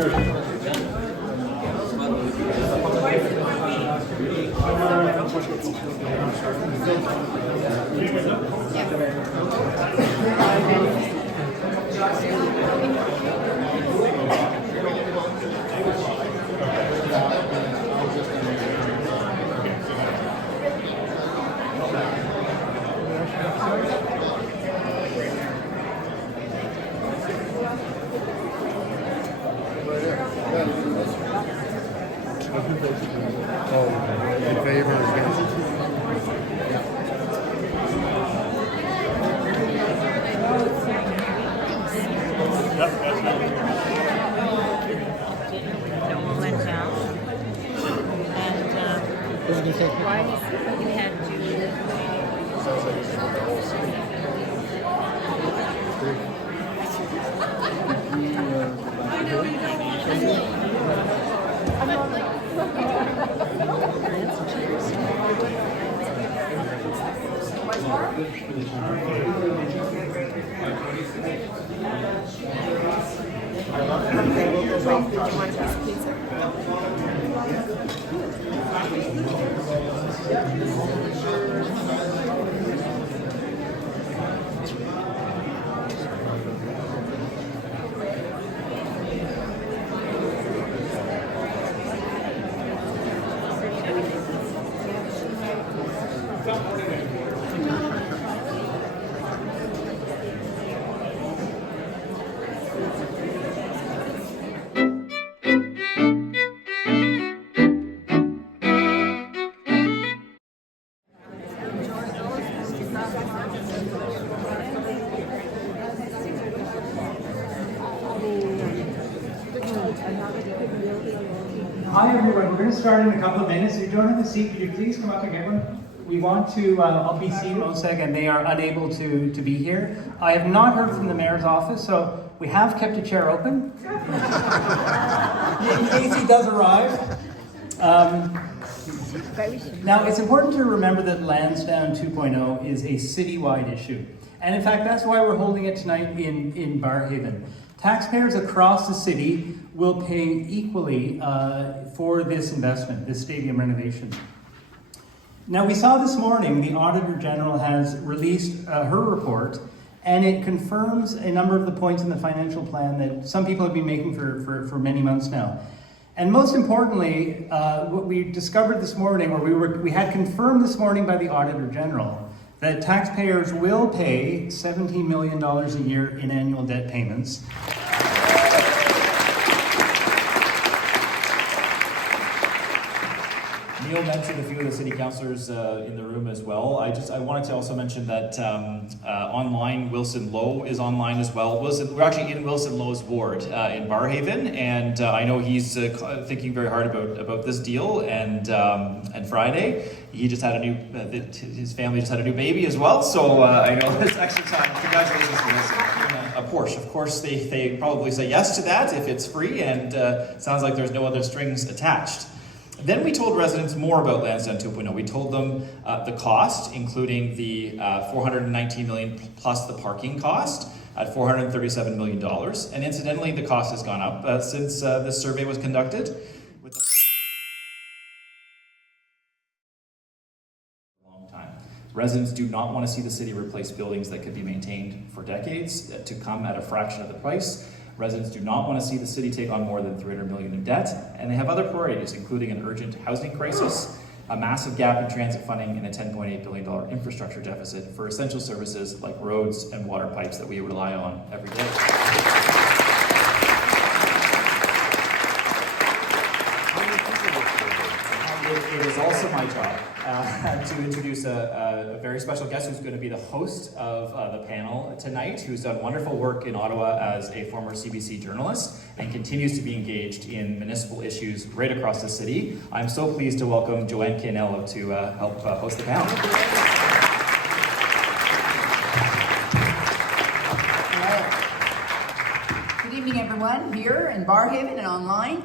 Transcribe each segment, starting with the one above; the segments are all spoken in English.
In favor, against? Lansdowne. And why he had to. Hi everyone, we're going to start in a couple of minutes. If you don't have a seat, could you please come up and get one? We want to, I'll be seeing OSEG and they are unable to be here. I have not heard from the mayor's office, so we have kept a chair open in case he does arrive. Now, it's important to remember that Lansdowne 2.0 is a citywide issue. And in fact, that's why we're holding it tonight in Barrhaven. Taxpayers across the city will pay equally for this investment, this stadium renovation. Now, we saw this morning the Auditor General has released her report, and it confirms a number of the points in the financial plan that some people have been making for many months now. And most importantly, what we discovered this morning, or we had confirmed this morning by the Auditor General, that taxpayers will pay $17 million a year in annual debt payments. Neil mentioned a few of the city councillors in the room as well. I wanted to also mention that online, Wilson Lowe is online as well. We're actually in Wilson Lowe's ward in Barrhaven, and I know he's thinking very hard about this deal. And Friday, he just had his family just had a new baby as well. So I know it's actually congratulations for this. A Porsche, of course, they probably say yes to that if it's free, and sounds like there's no other strings attached. Then we told residents more about Lansdowne 2.0. We told them the cost, including the $419 million plus the parking cost at $437 million. And incidentally, the cost has gone up since this survey was conducted. With a long time. Residents do not want to see the city replace buildings that could be maintained for decades to come at a fraction of the price. Residents do not want to see the city take on more than $300 million in debt, and they have other priorities, including an urgent housing crisis, a massive gap in transit funding, and a $10.8 billion infrastructure deficit for essential services like roads and water pipes that we rely on every day. It is also my job to introduce a very special guest who's going to be the host of the panel tonight, who's done wonderful work in Ottawa as a former CBC journalist and continues to be engaged in municipal issues right across the city. I'm so pleased to welcome Joanne Canello to help host the panel. Good evening, everyone, here in Barrhaven and online.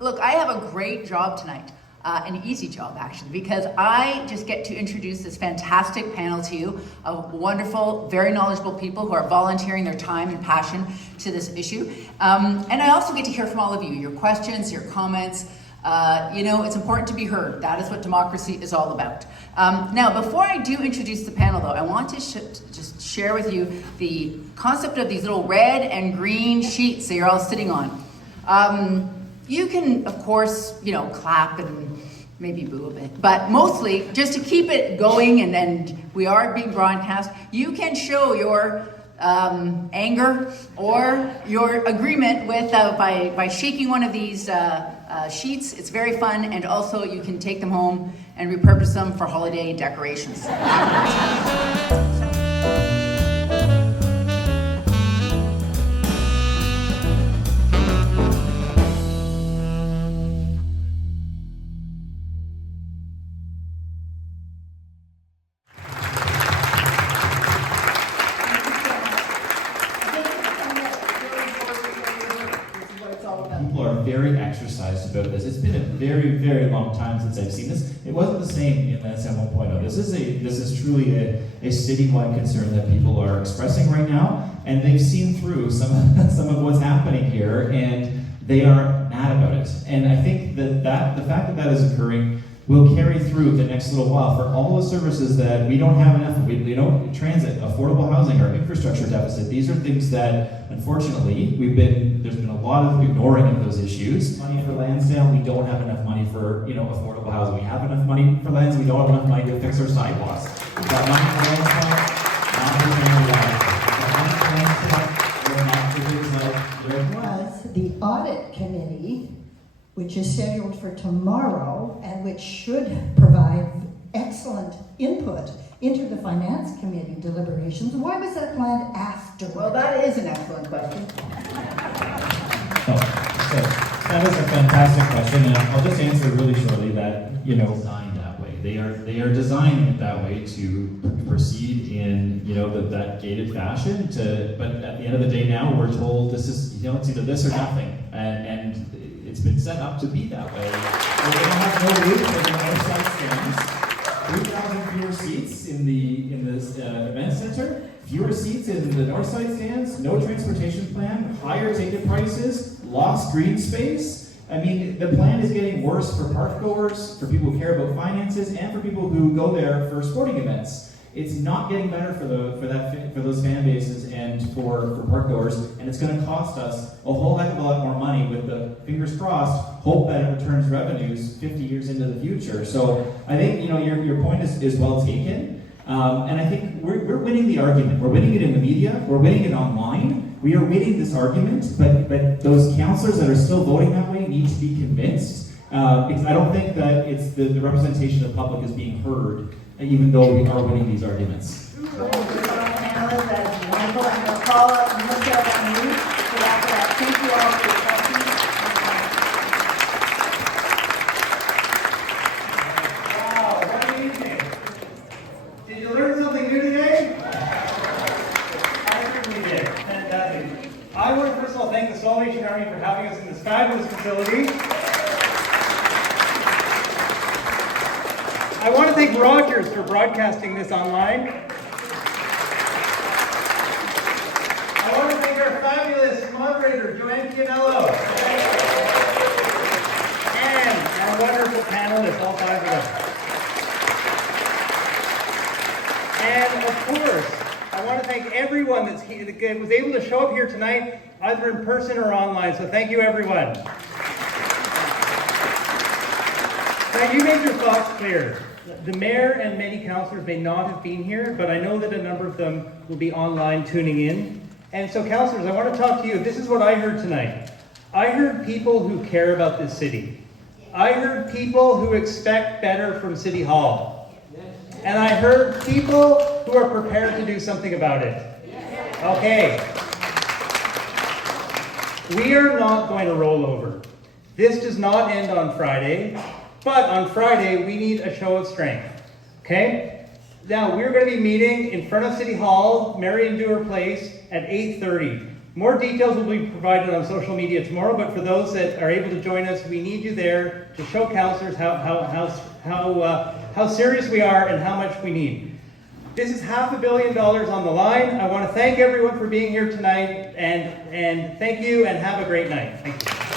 Look, I have a great job tonight. an easy job actually, because I just get to introduce this fantastic panel to you of wonderful, very knowledgeable people who are volunteering their time and passion to this issue. And I also get to hear from all of you, your questions, your comments. It's important to be heard. That is what democracy is all about. Now, before I do introduce the panel though, I want to just share with you the concept of these little red and green sheets that you're all sitting on. You can, of course, clap and maybe boo a bit, but mostly just to keep it going, and we are being broadcast, you can show your anger or your agreement with by shaking one of these sheets. It's very fun, and also you can take them home and repurpose them for holiday decorations. People are very exercised about this. It's been a very, very long time since I've seen this. It wasn't the same in Lansdowne 1.0. This is truly a citywide concern that people are expressing right now, and they've seen through some of what's happening here, and they are mad about it. And I think that the fact that is occurring will carry through the next little while for all the services that we don't have enough of. Transit, affordable housing, our infrastructure deficit. These are things that, unfortunately, there's been a lot of ignoring of those issues. Money for Lansdowne, we don't have enough money for affordable housing. We have enough money for Lansdowne, we don't have enough money to fix our sidewalks. We've got money for Lansdowne, not for family life. We're not for things like was the audit committee, which is scheduled for tomorrow and which should provide excellent input into the finance committee deliberations. Why was that planned after? Well, that is an excellent question. That is a fantastic question, and I'll just answer really shortly that, designed that way. They are designing it that way to proceed in, that gated fashion but at the end of the day now we're told this is, it's either this or nothing. And it's been set up to be that way. We're going to have no room for the north-side stands. 3,000 fewer seats in the event center, fewer seats in the north side stands, no transportation plan, higher ticket prices, lost green space. I mean, the plan is getting worse for park goers, for people who care about finances, and for people who go there for sporting events. It's not getting better for those fan bases and for park goers, and it's going to cost us a whole heck of a lot more money with the, fingers crossed, hope that it returns revenues 50 years into the future. So I think your point is well taken, and I think we're winning the argument. We're winning it in the media, we're winning it online. We are winning this argument, but those councillors that are still voting that way need to be convinced, because I don't think that it's the representation of the public is being heard, even though we are winning these arguments. Panelists, that is wonderful. I'm going to call up Michelle and you. So after that, thank you all for your questions. Wow, what an evening. Did you learn something new today? I certainly did. Fantastic. I want to first of all thank the Salvation Army for having us in this fabulous facility. I want to thank Rogers for broadcasting this online. I want to thank our fabulous moderator, Joanne Chianello. And our wonderful panelists, all five of them. And of course, I want to thank everyone that was able to show up here tonight, either in person or online. So thank you, everyone. Now, you made your thoughts clear. The mayor and many councillors may not have been here, but I know that a number of them will be online tuning in. And so, councillors, I want to talk to you. This is what I heard tonight. I heard people who care about this city. I heard people who expect better from City Hall. And I heard people who are prepared to do something about it. Okay. We are not going to roll over. This does not end on Friday. But on Friday, we need a show of strength, okay? Now, we're going to be meeting in front of City Hall, Marion Dewar Place, at 8:30. More details will be provided on social media tomorrow, but for those that are able to join us, we need you there to show councillors how serious we are and how much we need. This is $500 million on the line. I want to thank everyone for being here tonight, and thank you, and have a great night. Thank you.